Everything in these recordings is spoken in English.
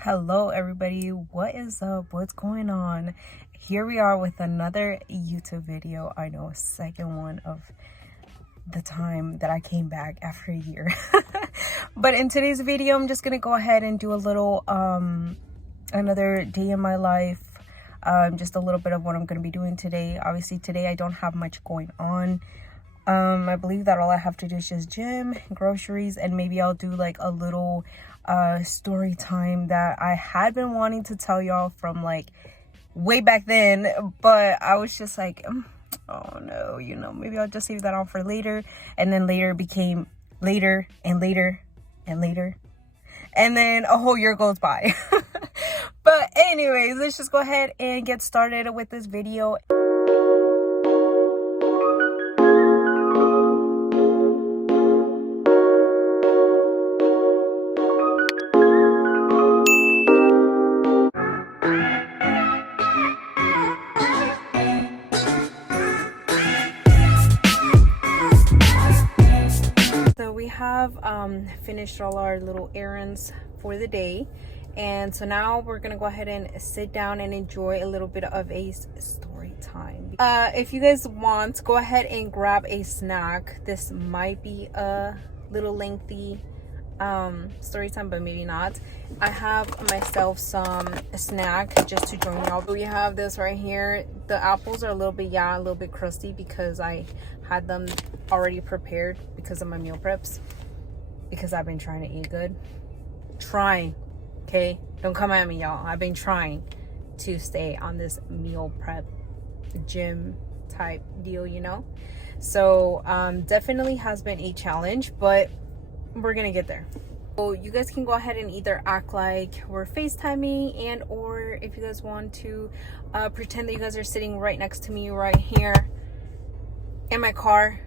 Hello everybody, what is up? What's going on? Here we are with another YouTube video. I know, second one of the time that I came back after a year. But in today's video, I'm just gonna go ahead and do a little another day in my life. Just a little bit of what I'm gonna be doing today. Obviously today I don't have much going on. I believe that all I have to do is just gym, groceries, and maybe I'll do like a little story time that I had been wanting to tell y'all from like way back then, but I was just like, oh no, maybe I'll just save that on for later. And then later became later and later and later, and then a whole year goes by. But anyways, let's just go ahead and get started with this video. So we have finished all our little errands for the day, and so now we're gonna go ahead and sit down and enjoy a little bit of a story time. If you guys want, go ahead and grab a snack. This might be a little lengthy story time, but maybe not. I have myself some snack just to join y'all. We have this right here. The apples are a little bit crusty because I had them already prepared because of my meal preps, because I've been trying to eat good. Okay, don't come at me, y'all. I've been trying to stay on this meal prep gym type deal, so definitely has been a challenge, but we're gonna get there. So you guys can go ahead and either act like we're FaceTiming, and or if you guys want to pretend that you guys are sitting right next to me right here in my car,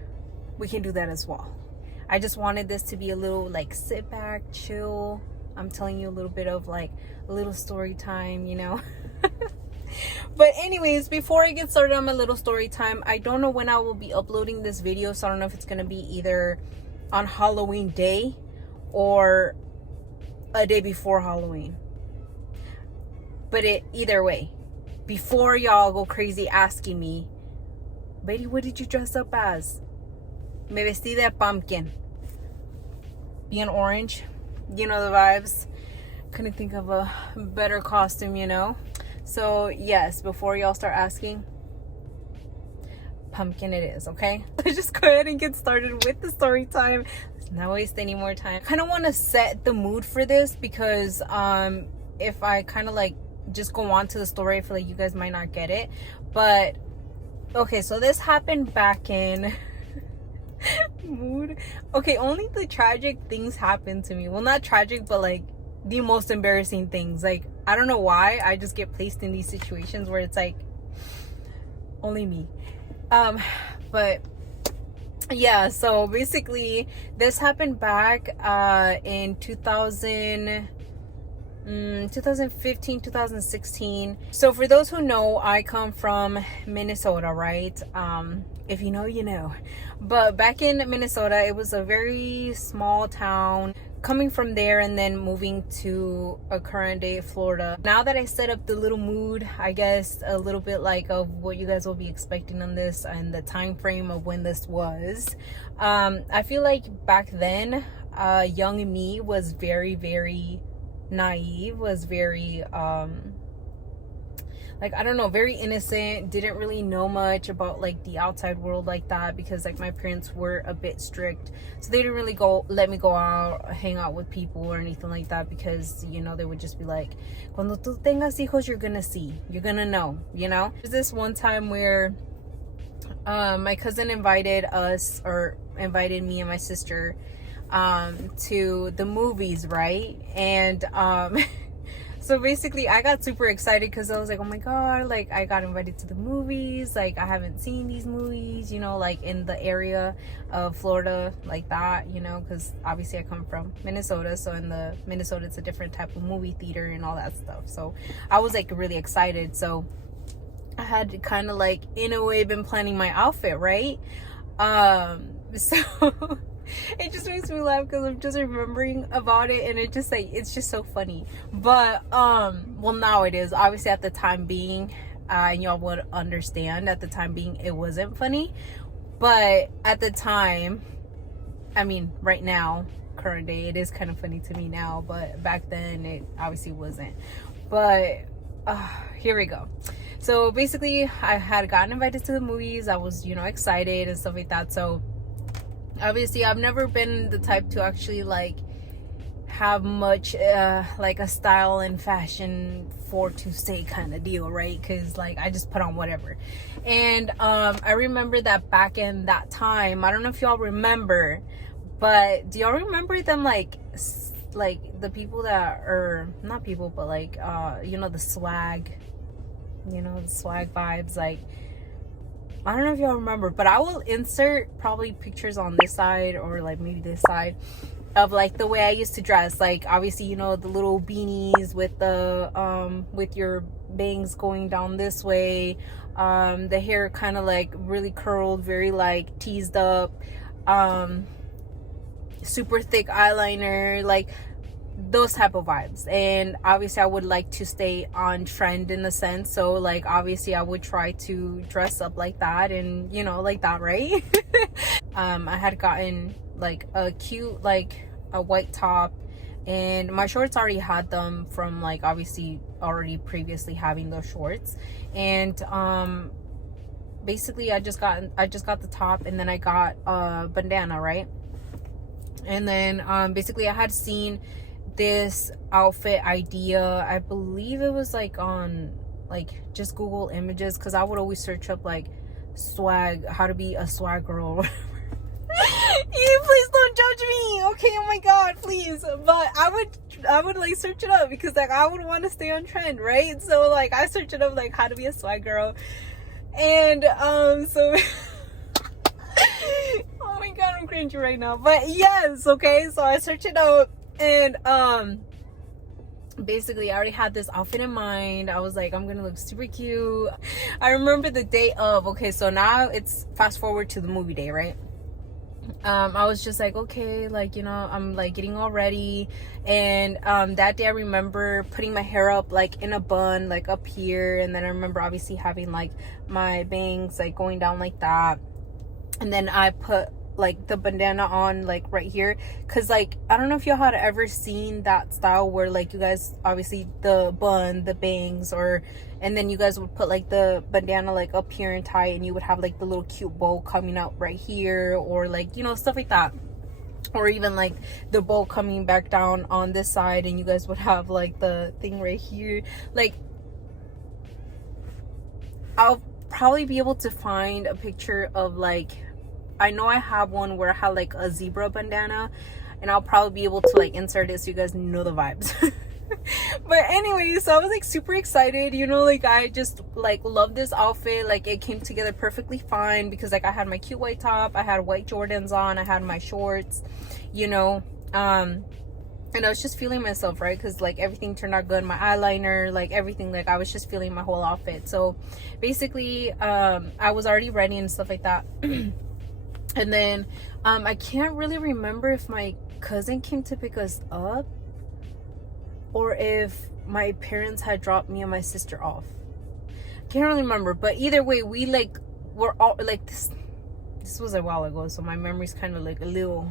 we can do that as well. I just wanted this to be a little like sit back, chill. I'm telling you a little bit of like a little story time, But anyways, before I get started on my little story time, I don't know when I will be uploading this video, so I don't know if it's gonna be either on Halloween day or a day before Halloween. But either way, before y'all go crazy asking me, Betty, what did you dress up as? Me vestí de pumpkin. Being orange, the vibes. Couldn't think of a better costume, So yes, before y'all start asking, pumpkin it is, okay? Let's just go ahead and get started with the story time. Let's not waste any more time. I kind of want to set the mood for this because if I kind of like just go on to the story, I feel like you guys might not get it. But okay, so this happened back in mood. Okay, only the tragic things happen to me. Well, not tragic, but like the most embarrassing things. Like, I don't know why I just get placed in these situations where it's like only me. But yeah, so basically this happened back in 2015, 2016. So for those who know, I come from Minnesota, right? If you know, you know. But back in Minnesota, it was a very small town. Coming from there and then moving to a current day Florida. Now that I set up the little mood, I guess a little bit like of what you guys will be expecting on this and the time frame of when this was, I feel like back then young me was very, very naive, was very like, I don't know, very innocent, didn't really know much about like the outside world like that, because like my parents were a bit strict, so they didn't really let me go out, hang out with people or anything like that, because they would just be like, cuando tú tengas hijos, you're gonna see, you're gonna know. There's this one time where my cousin invited me and my sister to the movies, right? And so basically I got super excited because I was like, oh my god, like I got invited to the movies, like I haven't seen these movies, like in the area of Florida like that, because obviously I come from Minnesota, so in the Minnesota it's a different type of movie theater and all that stuff. So I was like really excited. So I had kind of like in a way been planning my outfit, right? So It just makes me laugh because I'm just remembering about it, and it just like, it's just so funny. But well, now it is. Obviously at the time being, and y'all would understand, at the time being it wasn't funny, but at the time, I mean right now, current day, it is kind of funny to me now, but back then it obviously wasn't. But here we go. So basically I had gotten invited to the movies. I was, you know, excited and stuff like that. So obviously I've never been the type to actually like have much like a style and fashion for to say kind of deal, right? Because like I just put on whatever. And I remember that back in that time, I don't know if y'all remember, but do y'all remember them like the people that are not people, but like you know, the swag, you know, the swag vibes. Like I don't know if y'all remember, but I will insert probably pictures on this side or like maybe this side of like the way I used to dress. Like obviously, you know, the little beanies with the with your bangs going down this way, the hair kind of like really curled, very like teased up, super thick eyeliner, like those type of vibes. And obviously I would like to stay on trend in a sense, so like obviously I would try to dress up like that, and you know, like that, right? I had gotten like a cute like a white top, and my shorts already had them from like obviously already previously having those shorts. And basically I just got the top, and then I got a bandana, right? And then basically I had seen this outfit idea, I believe it was like on like just Google Images, because I would always search up like swag, how to be a swag girl. You please don't judge me, okay? Oh my god, please. But I would like search it up because like I would want to stay on trend, right? So like I searched it up like how to be a swag girl. And so oh my god, I'm cringing right now. But yes, okay, so I searched it up, and basically I already had this outfit in mind. I was like, I'm gonna look super cute. I remember the day of, okay, so now it's fast forward to the movie day, right? I was just like, okay, like, you know, I'm like getting all ready. And that day I remember putting my hair up like in a bun, like up here. And then I remember obviously having like my bangs like going down like that. And then I put like the bandana on like right here, because like I don't know if y'all had ever seen that style where like you guys obviously the bun, the bangs, or and then you guys would put like the bandana like up here and tie, and you would have like the little cute bow coming out right here, or like, you know, stuff like that. Or even like the bow coming back down on this side, and you guys would have like the thing right here. Like I'll probably be able to find a picture of like, I know I have one where I had like a zebra bandana, and I'll probably be able to like insert it so you guys know the vibes. But anyway, so I was like super excited, you know, like I just like love this outfit. Like it came together perfectly fine because like I had my cute white top, I had white Jordans on, I had my shorts, you know, and I was just feeling myself, right? Because like everything turned out good, my eyeliner, like everything, like I was just feeling my whole outfit. So basically I was already ready and stuff like that. And then I can't really remember if my cousin came to pick us up or if my parents had dropped me and my sister off. Can't really remember, but either way, we like were all like this was a while ago, so my memory's kind of like a little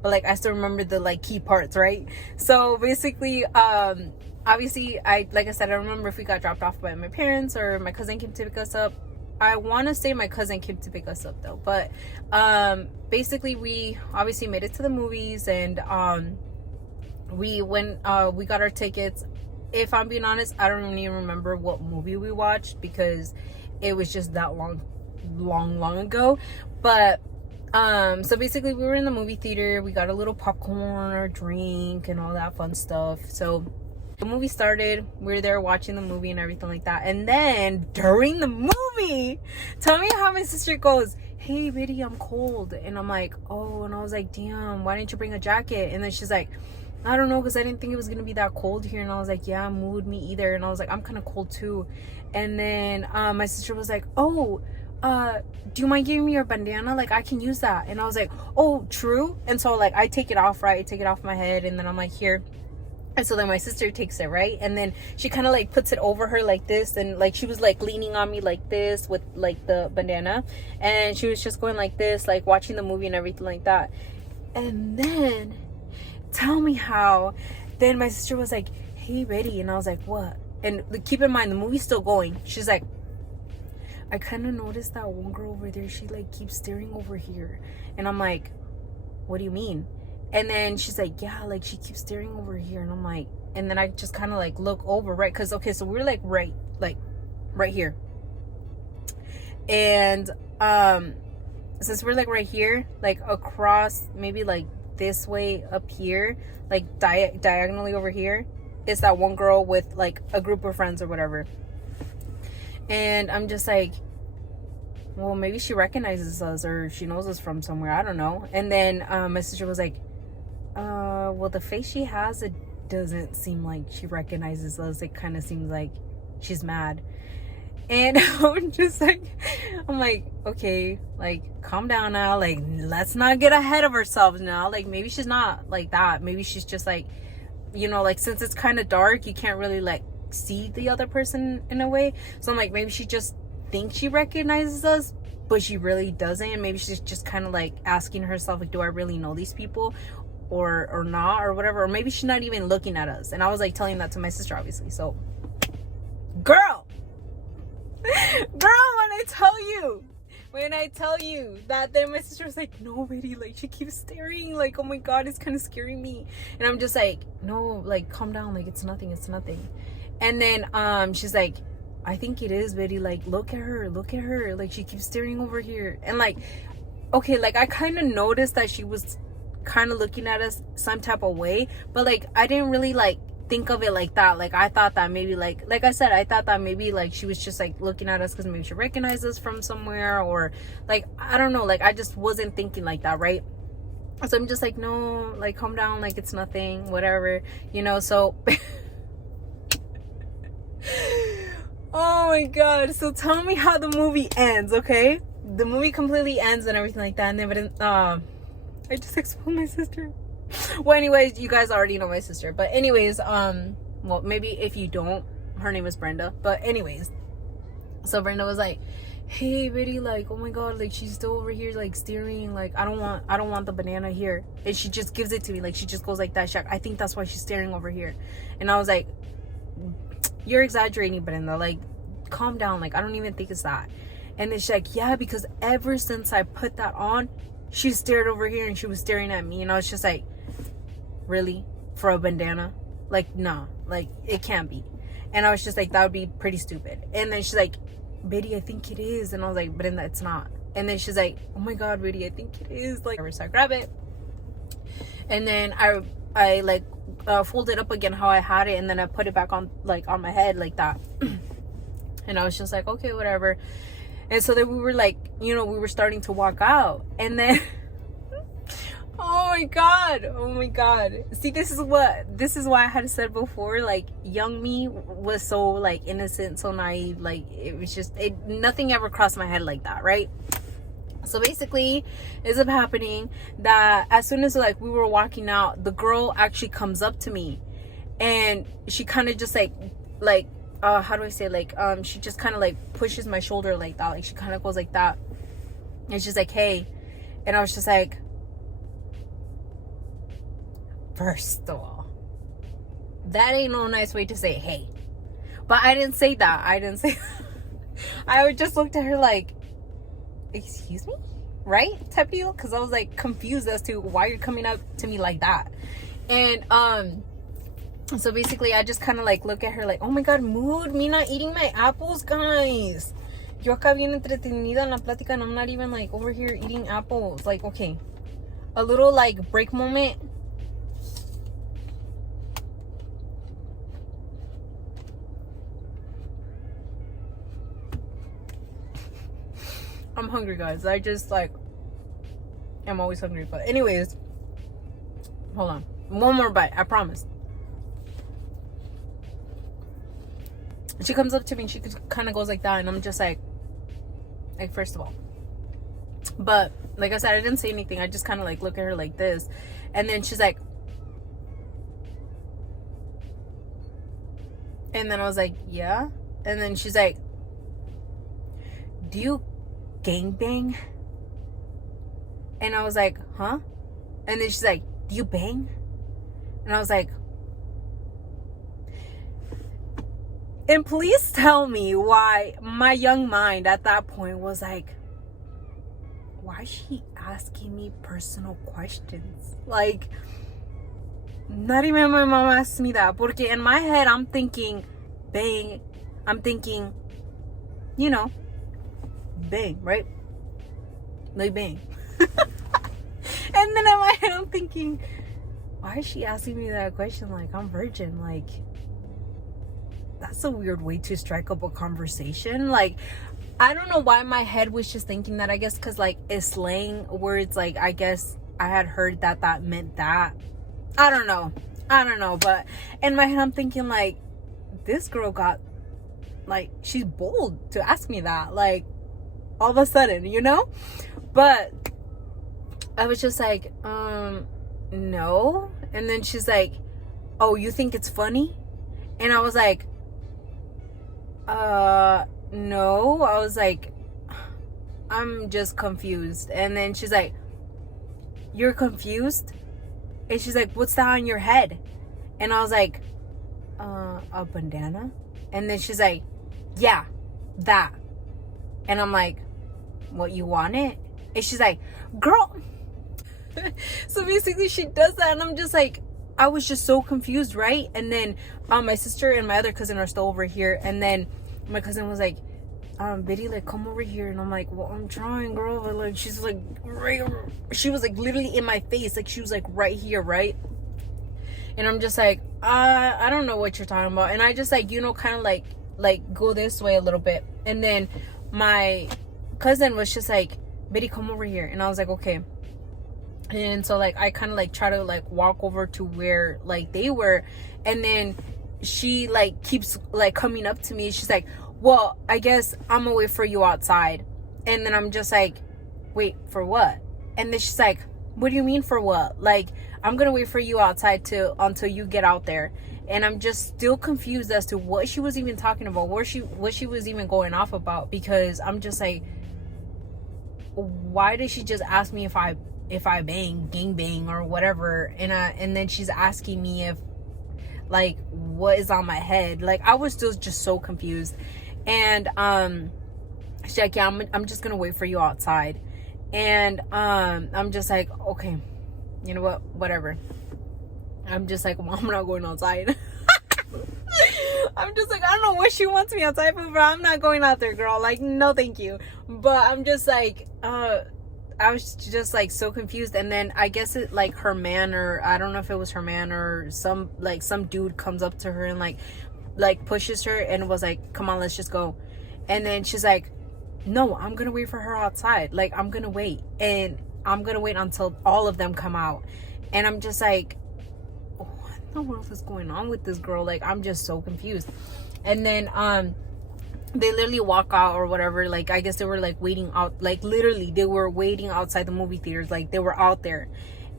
but like I still remember the like key parts, right? So basically obviously like I said, I don't remember if we got dropped off by my parents or my cousin came to pick us up. I want to say my cousin came to pick us up though. But basically we obviously made it to the movies, and we went, we got our tickets. If I'm being honest, I don't even remember what movie we watched because it was just that long ago. But so basically we were in the movie theater, we got a little popcorn or drink and all that fun stuff. So the movie started, we were there watching the movie and everything like that. And then during the movie, tell me how my sister goes, hey Biddy, I'm cold. And I'm like, oh. And I was like, damn, why didn't you bring a jacket? And then she's like, I don't know, because I didn't think it was gonna be that cold here. And I was like, yeah, mood, me either. And I was like, I'm kind of cold too. And then my sister was like, oh, do you mind giving me your bandana? Like, I can use that. And I was like, oh, true. And so, like, I take it off, right? I take it off my head, and then I'm like, here. And so then my sister takes it, right? And then she kind of like puts it over her like this, and like she was like leaning on me like this with like the bandana, and she was just going like this, like watching the movie and everything like that. And then tell me how then my sister was like, hey Betty, and I was like, what? And keep in mind the movie's still going. She's like, I kind of noticed that one girl over there, she like keeps staring over here. And I'm like, what do you mean? And then she's like, yeah, like she keeps staring over here. And I'm like, and then I just kind of like look over, right? Because okay, so we're like right here. And since we're like right here, like across maybe like this way up here, like diagonally over here, is that one girl with like a group of friends or whatever. And I'm just like, well, maybe she recognizes us or she knows us from somewhere. I don't know. And then my sister was like, well, the face she has, it doesn't seem like she recognizes us. It kind of seems like she's mad. And I'm just like, I'm like, okay, like, calm down now. Like, let's not get ahead of ourselves now. Like, maybe she's not like that. Maybe she's just like, you know, like, since it's kind of dark, you can't really like see the other person in a way. So I'm like, maybe she just thinks she recognizes us, but she really doesn't. Maybe she's just kind of like asking herself, like, do I really know these people or not, or whatever? Or maybe she's not even looking at us. And I was like telling that to my sister, obviously. So girl, when I tell you that, then my sister was like, no, Betty, like she keeps staring, like, oh my god, it's kind of scaring me. And I'm just like, no, like, calm down, like, it's nothing. And then she's like, I think it is, Betty, like, look at her, like she keeps staring over here. And like, okay, like I kind of noticed that she was kind of looking at us some type of way, but like I didn't really like think of it like that. Like I thought that maybe like I said, I thought that maybe like she was just like looking at us because maybe she recognized us from somewhere, or like, I don't know, like I just wasn't thinking like that, right? So I'm just like, no, like calm down, like it's nothing, whatever, you know. So oh my god, so tell me how the movie ends, okay? The movie completely ends and everything like that, and then I just exposed my sister. Well, anyways, you guys already know my sister, but anyways, well, maybe if you don't, her name is Brenda. But anyways, so Brenda was like, hey Betty, like, oh my god, like she's still over here like staring, like I don't want the banana here. And she just gives it to me, like she just goes like that. She's like, I think that's why she's staring over here. And I was like, you're exaggerating, Brenda, like calm down, like I don't even think it's that. And then she's like, yeah, because ever since I put that on, she stared over here and she was staring at me. And I was just like, really? For a bandana? Like, nah, like it can't be. And I was just like, that would be pretty stupid. And then she's like, Betty, I think it is. And I was like, Brenda, it's not. And then she's like, oh my god, Betty, I think it is. Like, so I grab it, and then I like fold it up again how I had it, and then I put it back on, like on my head like that. And I was just like, okay, whatever. And so then we were like, you know, we were starting to walk out, and then oh my god, see, this is why I had said before, like young me was so like innocent, so naive, like it was just, nothing ever crossed my head like that, right? So basically ends up happening that as soon as like we were walking out, the girl actually comes up to me, and she kind of just like how do I say, like she just kind of like pushes my shoulder like that, like she kind of goes like that, and she's like, hey. And I was just like, first of all, that ain't no nice way to say hey. But I didn't say that. I just looked at her like, excuse me, right, type deal, because I was like confused as to why you're coming up to me like that. And so basically I just kind of like look at her like, oh my god, mood, me not eating my apples, guys. Yo acá bien entretenida en la plática, and I'm not even like over here eating apples. Like, okay, a little like break moment. I'm hungry, guys. I just like, I'm always hungry. But anyways, hold on, one more bite, I promise. She comes up to me and she kind of goes like that, and I'm just like, like, first of all. But like I said, I didn't say anything. I just kind of like look at her like this, and then she's like, and then I was like, yeah. And then she's like, do you gangbang? And I was like, huh? And then she's like, do you bang? And I was like, and please tell me why my young mind at that point was like, why is she asking me personal questions? Like, not even my mom asked me that. Porque in my head, I'm thinking, bang. I'm thinking, you know, bang, right? Like, bang. And then in my head, I'm thinking, why is she asking me that question? Like, I'm virgin. Like, that's a weird way to strike up a conversation. Like, I don't know why my head was just thinking that. I guess because, like, it's slang words. Like, I guess I had heard that meant that. I don't know. But in my head, I'm thinking, like, this girl got, like, she's bold to ask me that. Like, all of a sudden, you know? But I was just like, no. And then she's like, oh, you think it's funny? And I was like, no. I was like, I'm just confused. And then she's like, you're confused? And she's like, what's that on your head? And I was like, a bandana? And then she's like, yeah, that. And I'm like, what, you want it? And she's like, girl. So basically she does that, and I'm just like, I was just so confused, right? And then my sister and my other cousin are still over here, and then my cousin was like, Biddy, like, come over here. And I'm like, well, I'm trying, girl. But, like, she's like right, she was like literally in my face, like she was like right here, right? And I'm just like, I don't know what you're talking about. And I just, like, you know, kind of like go this way a little bit. And then my cousin was just like, Biddy, come over here. And I was like, okay. And so, like, I kind of like try to like walk over to where like they were, and then she like keeps like coming up to me. She's like, well, I guess I'm gonna wait for you outside. And then I'm just like, wait for what? And then she's like, what do you mean for what? Like, I'm gonna wait for you outside until you get out there. And I'm just still confused as to what she was even talking about, what she was even going off about, because I'm just like, why did she just ask me if I bang, gang bang, or whatever? And then she's asking me if, like, what is on my head. Like, I was still just so confused. And she's like, yeah, I'm just gonna wait for you outside. And I'm just like, okay, you know what, whatever. I'm just like, well, I'm not going outside. I'm just like, I don't know what she wants me outside for, but I'm not going out there, girl. Like, no thank you. But I'm just like, I was just like so confused. And then I guess it, like, her man, or I don't know if it was her man or some dude comes up to her and like pushes her and was like, come on, let's just go. And then she's like, no, I'm gonna wait for her outside. Like, I'm gonna wait, and I'm gonna wait until all of them come out. And I'm just like, what the world is going on with this girl? Like, I'm just so confused. And then they literally walk out or whatever. Like, I guess they were like waiting out, like literally they were waiting outside the movie theaters. Like, they were out there.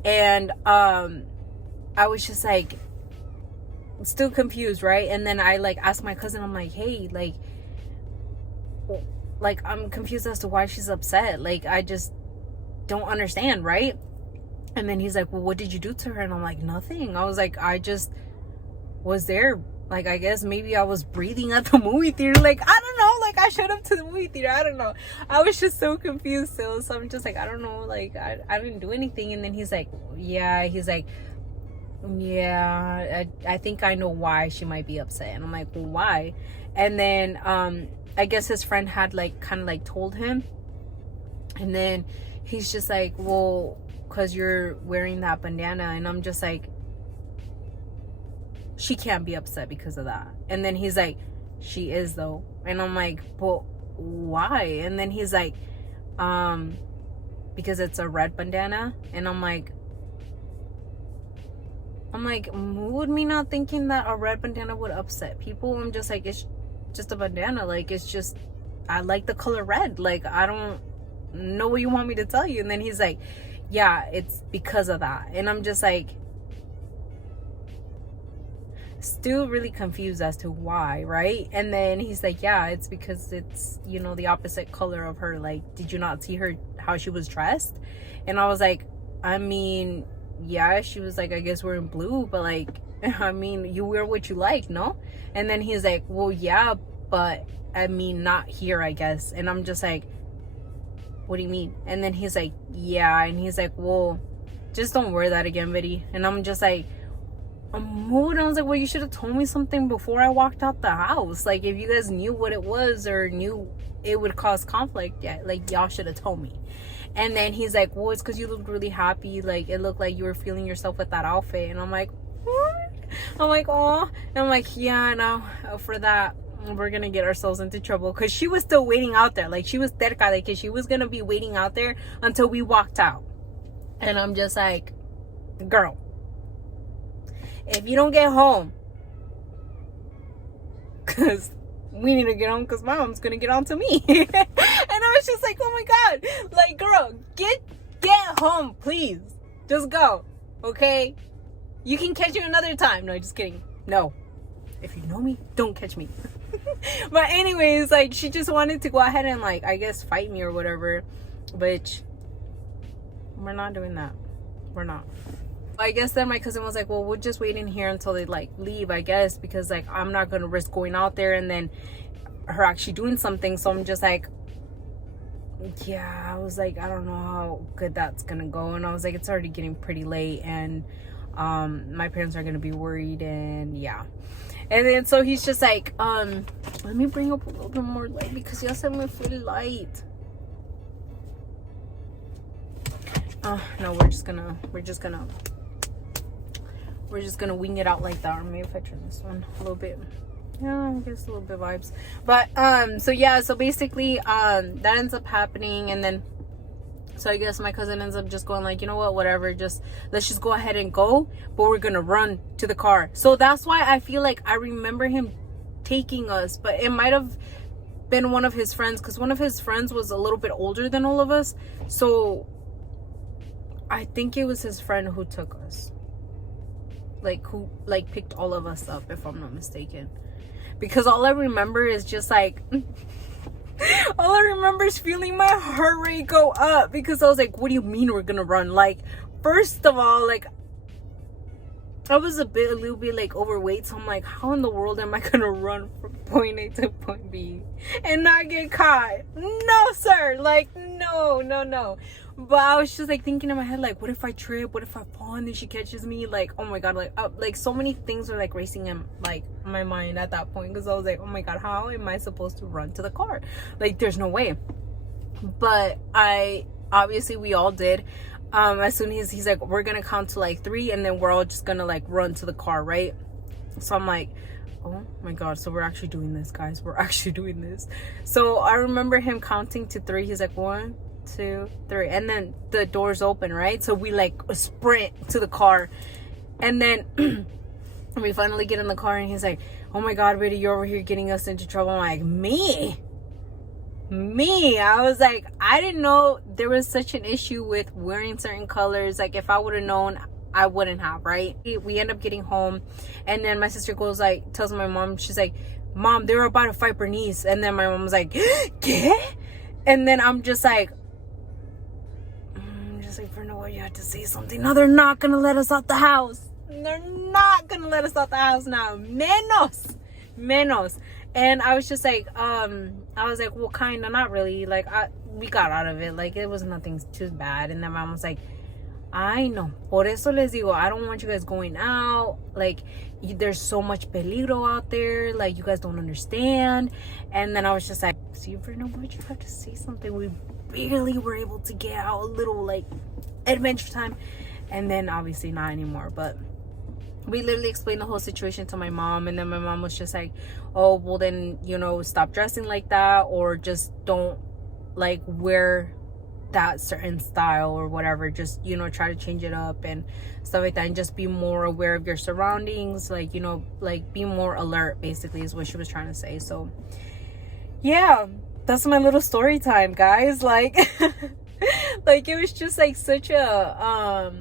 And I was just like still confused, right? And then I like asked my cousin, I'm like, hey, like I'm confused as to why she's upset. Like, I just don't understand, right? And then he's like, well, what did you do to her? And I'm like, nothing. I was like, I just was there. Like, I guess maybe I was breathing at the movie theater. Like, I don't know. Like, I showed up to the movie theater. I don't know. I was just so confused still. So I'm just like, I don't know. Like, I didn't do anything. And then he's like, yeah. He's like, yeah, I think I know why she might be upset. And I'm like, well, why? And then I guess his friend had like kind of like told him. And then he's just like, well, because you're wearing that bandana. And I'm just like, she can't be upset because of that. And then he's like, she is though. And I'm like, well, why? And then he's like, because it's a red bandana. And I'm like, would me not thinking that a red bandana would upset people? I'm just like, it's just a bandana. Like, it's just I like the color red. Like, I don't know what you want me to tell you. And then he's like, yeah, it's because of that. And I'm just like, still really confused as to why, right? And then he's like, yeah, it's because it's, you know, the opposite color of her. Like, did you not see her, how she was dressed? And I was like, I mean, yeah. She was like, I guess we're in blue, but like, I mean, you wear what you like, no? And then he's like, well, yeah, but I mean, not here, I guess. And I'm just like, what do you mean? And then he's like, yeah. And he's like, well, just don't wear that again, Betty. And I'm just like, I'm moving. I was like, well, you should have told me something before I walked out the house. Like, if you guys knew what it was or knew it would cause conflict, yeah, like, y'all should have told me. And then he's like, well, it's because you looked really happy. Like, it looked like you were feeling yourself with that outfit. And I'm like, what? I'm like, oh. And I'm like, yeah, no, for that, we're gonna get ourselves into trouble. Because she was still waiting out there. Like, she was terca, like, she was gonna be waiting out there until we walked out. And I'm just like, girl, if you don't get home, because we need to get home, because mom's gonna get on to me. And I was just like, oh my god, like, girl, get home, please. Just go, okay? You can catch you another time. No, just kidding. No, if you know me, don't catch me. But anyways, like, she just wanted to go ahead and, like, I guess fight me or whatever, which we're not doing that. We're not. I guess then my cousin was like, well, we'll just wait in here until they, like, leave, I guess, because, like, I'm not gonna risk going out there and then her actually doing something. So I'm just like, yeah. I was like, I don't know how good that's gonna go. And I was like, it's already getting pretty late, and my parents are gonna be worried, and yeah. And then so he's just like, let me bring up a little bit more light, because ya se me fue light. No, we're just gonna wing it out like that. Or maybe if I turn this one a little bit, yeah, I guess a little bit vibes. But so yeah, so basically that ends up happening. And then so I guess my cousin ends up just going like, you know what, whatever, just let's just go ahead and go, but we're gonna run to the car. So that's why I feel like I remember him taking us, but it might have been one of his friends, because one of his friends was a little bit older than all of us. So I think it was his friend who took us, like, who, like, picked all of us up, if I'm not mistaken. Because all I remember is just like all I remember is feeling my heart rate go up, because I was like, what do you mean we're gonna run? Like, first of all, like, I was a little bit like overweight, so I'm like, how in the world am I gonna run from point A to point B and not get caught? No, sir. Like, no. But I was just like thinking in my head, like, what if I trip? What if I fall and then she catches me? Like, oh my god, like so many things were like racing in like my mind at that point, because I was like, oh my god, how am I supposed to run to the car? Like, there's no way. But obviously we all did. As soon as he's like, we're gonna count to like 3, and then we're all just gonna like run to the car, right? So I'm like, oh my god, so we're actually doing this, guys. We're actually doing this. So I remember him counting to 3. He's like, 1, 2, 3, and then the doors open, right? So we like sprint to the car, and then we finally get in the car, and he's like, oh my god, Betty, you're over here getting us into trouble. I'm like, me, I was like, I didn't know there was such an issue with wearing certain colors. Like, if I would have known, I wouldn't have, right? We end up getting home, and then my sister goes like, tells my mom, she's like, Mom, they're about to fight Berenice. And then my mom was like, ¿qué? And then I'm just like, Berna, you have to say something. No, they're not gonna let us out the house. They're not gonna let us out the house now. Menos. And I was just like, I was like, well, kind of, not really. Like, we got out of it. Like, it was nothing too bad. And then my mom was like, I know. Por eso les digo, I don't want you guys going out. Like, there's so much peligro out there. Like, you guys don't understand. And then I was just like, see, Verna, why'd you have to say something? We barely were able to get out a little, like, adventure time. And then, obviously, not anymore. But we literally explained the whole situation to my mom, and then my mom was just like, oh, well then, you know, stop dressing like that, or just don't like wear that certain style or whatever. Just, you know, try to change it up and stuff like that, and just be more aware of your surroundings. Like, you know, like, be more alert, basically, is what she was trying to say. So yeah, that's my little story time, guys. Like like it was just like such a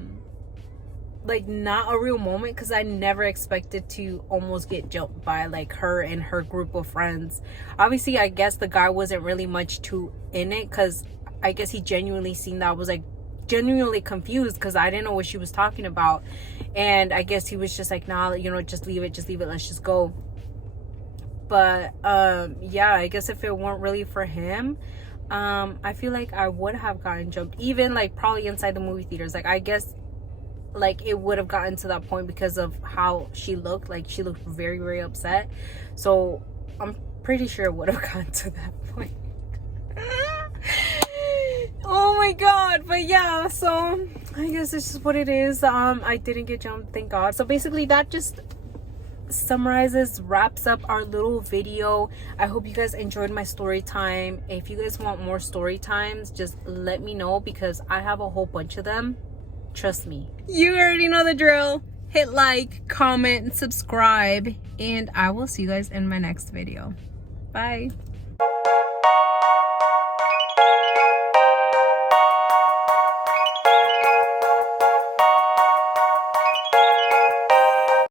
like not a real moment, because I never expected to almost get jumped by like her and her group of friends. Obviously, I guess the guy wasn't really much too in it, because I guess he genuinely seen that I was like genuinely confused, because I didn't know what she was talking about. And I guess he was just like, nah, you know, just leave it, let's just go. But yeah, I guess if it weren't really for him, I feel like I would have gotten jumped, even like probably inside the movie theaters. Like I guess like it would have gotten to that point because of how she looked. Like she looked very, very upset. So I'm pretty sure it would have gotten to that point. Oh my god. But yeah, so I guess it's just what it is. I didn't get jumped, thank god. So basically that just wraps up our little video. I hope you guys enjoyed my story time. If you guys want more story times, just let me know, because I have a whole bunch of them. Trust me. You already know the drill. Hit like, comment, subscribe, and I will see you guys in my next video. Bye.